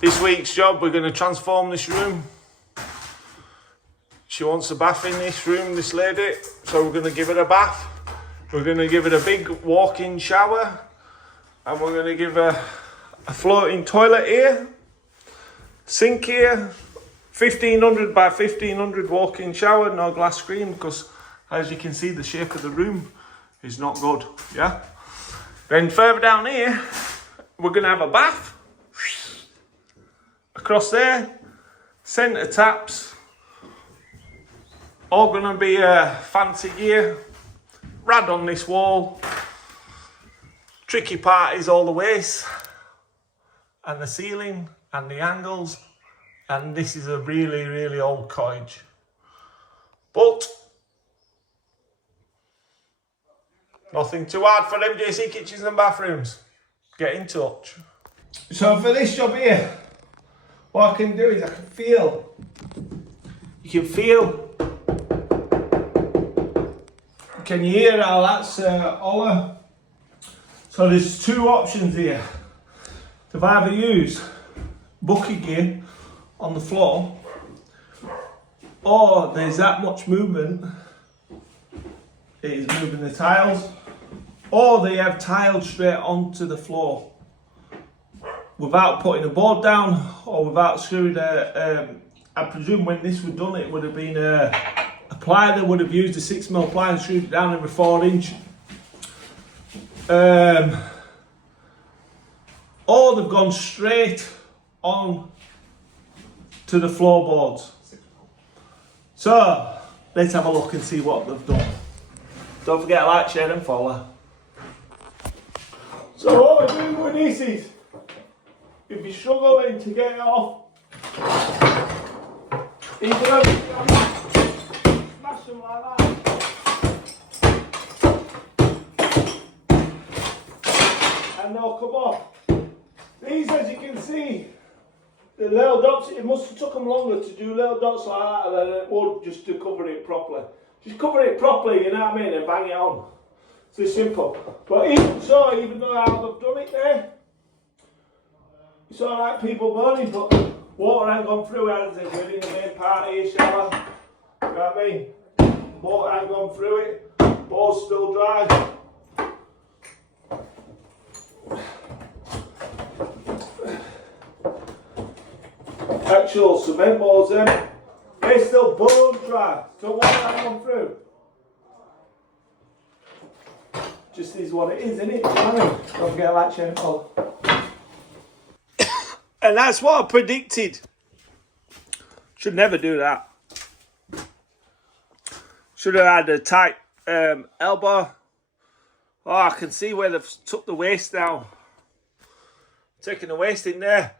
This week's job, we're going to transform this room. She wants a bath in this room, this lady, so we're going to give her a bath. We're going to give her a big walk-in shower, and we're going to give her a floating toilet here, sink here, 1500 by 1500 walk-in shower, no glass screen, because as you can see the shape of the room is not good, yeah? Then further down here, we're going to have a bath. Across there, centre taps, all going to be fancy gear, rad on this wall. Tricky part is all the waste and the ceiling and the angles, and this is a really, really old cottage. But nothing too hard for MJC kitchens and bathrooms. Get in touch. So for this job here, what I can do is I can feel. You can feel. Can you hear how that's hollow? So there's two options here. To either use bucket gear on the floor, or there's that much movement, it is moving the tiles, or they have tiles straight onto the floor without putting a board down or without screwing I presume when this was done it would have been a ply. They would have used a 6mm ply and screwed it down every 4 inch. Or they've gone straight on to the floorboards. So let's have a look and see what they've done. Don't forget to like, share and follow. So what we're doing with this is, if you're struggling to get it off, you can smash them like that. And they'll come off. These, as you can see, the little dots, it must have took them longer to do little dots like that than it would just to cover it properly. Just cover it properly, you know what I mean, and bang it on. It's this simple. But even so, even though I've done it there, it's alright people burning, but water ain't gone through as it within the main part of your shower. You know what I mean? Water ain't gone through it, board's still dry. Actual cement boards then, they're still bone dry, so water ain't gone through. Just is what it is, isn't it? Don't forget to like, share and follow. And that's what I predicted. Should never do that. Should have had a tight elbow. Oh, I can see where they've took the waste down. Taking the waste in there.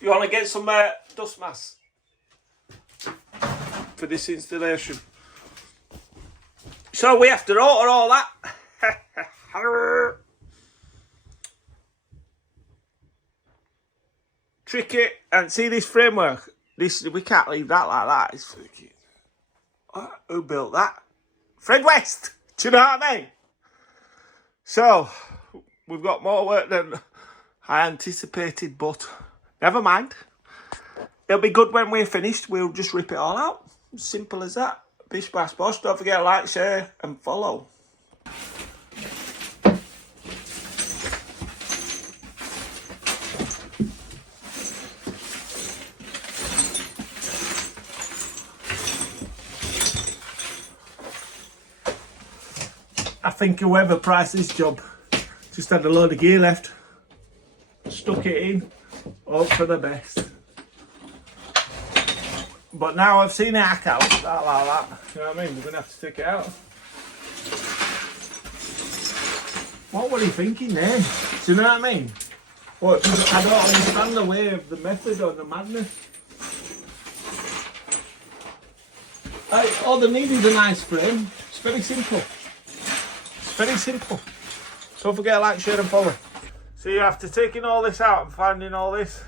You want to get some dust mask for this installation. So we have to alter all that. Trick it and see this framework. This we can't leave that like that. It's freaking. Who built that? Fred West. Do you know what I mean? So we've got more work than I anticipated, but never mind. It'll be good when we're finished. We'll just rip it all out. Simple as that. Bish bash bosh. Don't forget to like, share and follow. I think whoever priced this job just had a load of gear left, stuck it in, hope for the best. But now I've seen it hack out, that like that, you know what I mean? We're going to have to take it out. What were he thinking there? Do you know what I mean? What, I don't understand the way of the method or the madness. All they need is a nice frame. It's very simple. Very simple. Don't forget to like, share and follow. So after taking all this out and finding all this,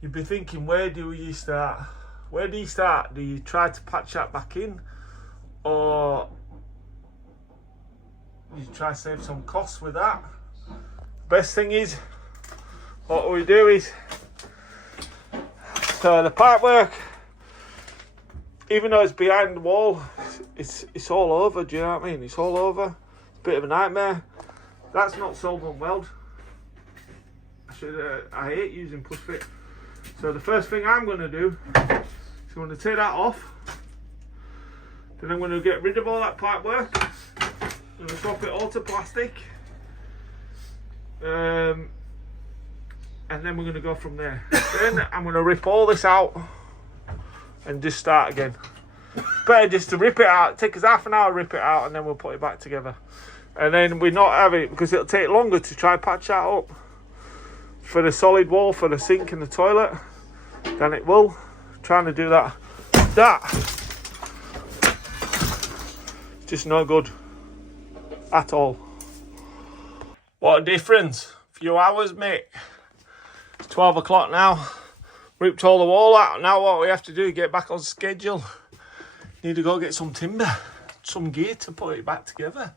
you'd be thinking, where do you start? Where do you start? Do you try to patch that back in? Or you try to save some costs with that? Best thing is, what we do is, so the pipework, even though it's behind the wall, it's all over, do you know what I mean? It's all over. It's a bit of a nightmare. That's not sold on weld. I hate using push fit. So the first thing I'm going to do is I'm going to take that off. Then I'm going to get rid of all that pipework. I'm going to swap it all to plastic. And then we're going to go from there. Then I'm going to rip all this out and just start again. Better just to rip it out. Take us half an hour, rip it out, and then we'll put it back together. And then we're not having it because it'll take longer to try and patch that up for the solid wall for the sink and the toilet than it will trying to do that. Just no good at all. What a difference. Few hours, mate. It's 12 o'clock now. Ripped all the wall out. Now what we have to do is get back on schedule. Need to go get some timber, some gear to put it back together.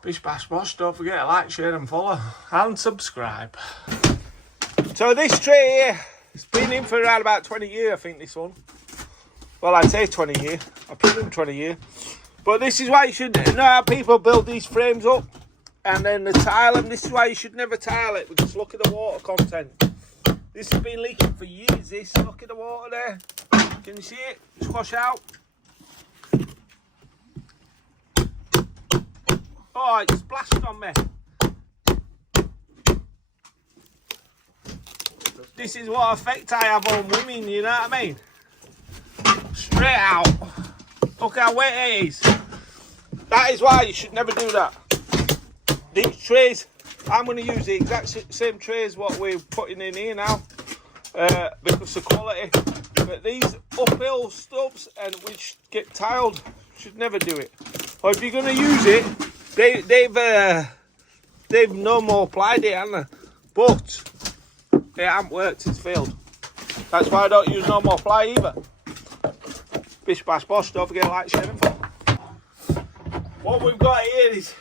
Bish bash bosh, don't forget to like, share and follow and subscribe. So this tray here, it's been in for around about 20 years, I think, this one. Well, I'd say 20 years. I presume 20 years. But this is why you should know how people build these frames up and then they tile them. This is why you should never tile it, because look at the water content. This has been leaking for years, this. Look at the water there. Can you see it? Squash out. Oh, it splashed on me. This is what effect I have on women, you know what I mean? Straight out. Look how wet it is. That is why you should never do that. These trays, I'm going to use the exact same trays what we're putting in here now, because of quality. But these uphill stubs and which get tiled, should never do it. Or if you're going to use it, they've no more applied it, haven't they? But it hasn't worked, it's failed. That's why I don't use no more ply either. Bish bash bosh, don't forget to like, share and follow. What we've got here is,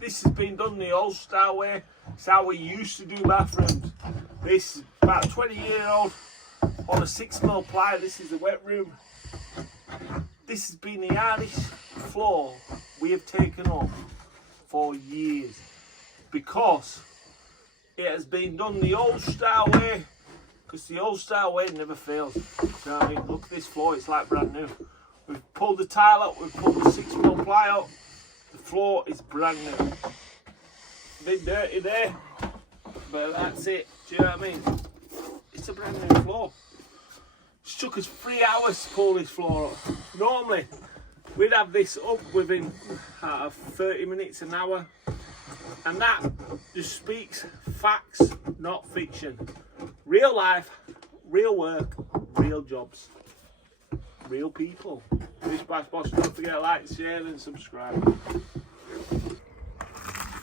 this has been done the old style way. It's how we used to do bathrooms. This is about 20-year-old on a 6mm ply. This is the wet room. This has been the hardest floor we have taken up for years, because it has been done the old style way, because the old style way never fails. You know what I mean? Look at this floor, it's like brand new. We've pulled the tile up, we've pulled the 6mm ply up, the floor is brand new. A bit dirty there, but that's it. Do you know what I mean? It's a brand new floor. It took us 3 hours to pull this floor up. Normally, we'd have this up within 30 minutes, an hour. And that just speaks facts, not fiction. Real life, real work, real jobs, real people. Bish bash bosh, don't forget to like, share and subscribe.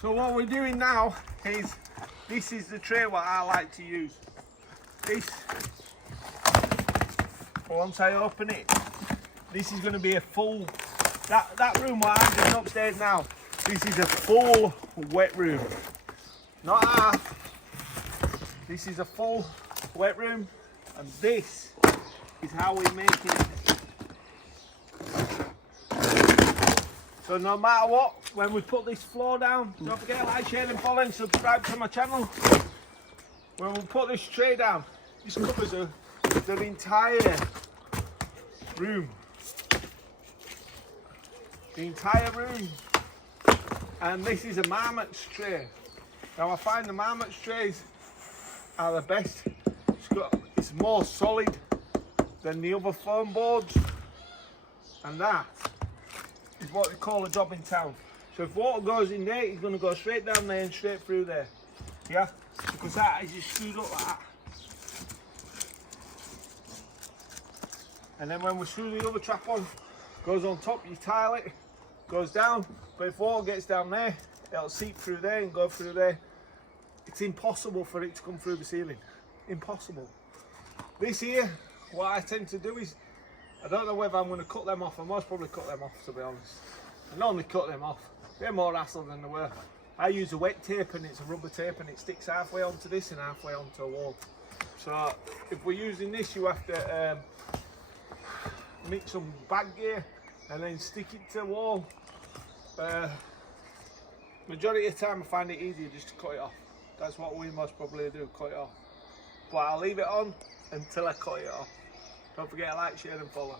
So what we're doing now is, this is the tray what I like to use. This, once I open it, this is going to be a full, that room what I'm doing upstairs now, this is a full wet room. Not half. This is a full wet room, and this is how we make it. So no matter what, when we put this floor down, don't forget to like, share and follow and subscribe to my channel. When we put this tray down, this covers the entire room. The entire room. And this is a Marmot's tray. Now I find the Marmot's trays are the best. It's more solid than the other foam boards. And that is what they call a job in town. So if water goes in there, it's going to go straight down there and straight through there. Yeah? Because that is just screwed up like that. And then when we screw the other trap on, goes on top, you tile it, goes down. But if water gets down there, it'll seep through there and go through there. It's impossible for it to come through the ceiling. Impossible. This here, what I tend to do is, I don't know whether I'm going to cut them off. I most probably cut them off, to be honest. I normally cut them off. They're more hassle than they were. I use a wet tape, and it's a rubber tape, and it sticks halfway onto this and halfway onto a wall. So if we're using this, you have to mix some bag gear and then stick it to the wall. Majority of the time I find it easier just to cut it off. That's what we most probably do, cut it off. But I'll leave it on until I cut it off. Don't forget to like, share and follow.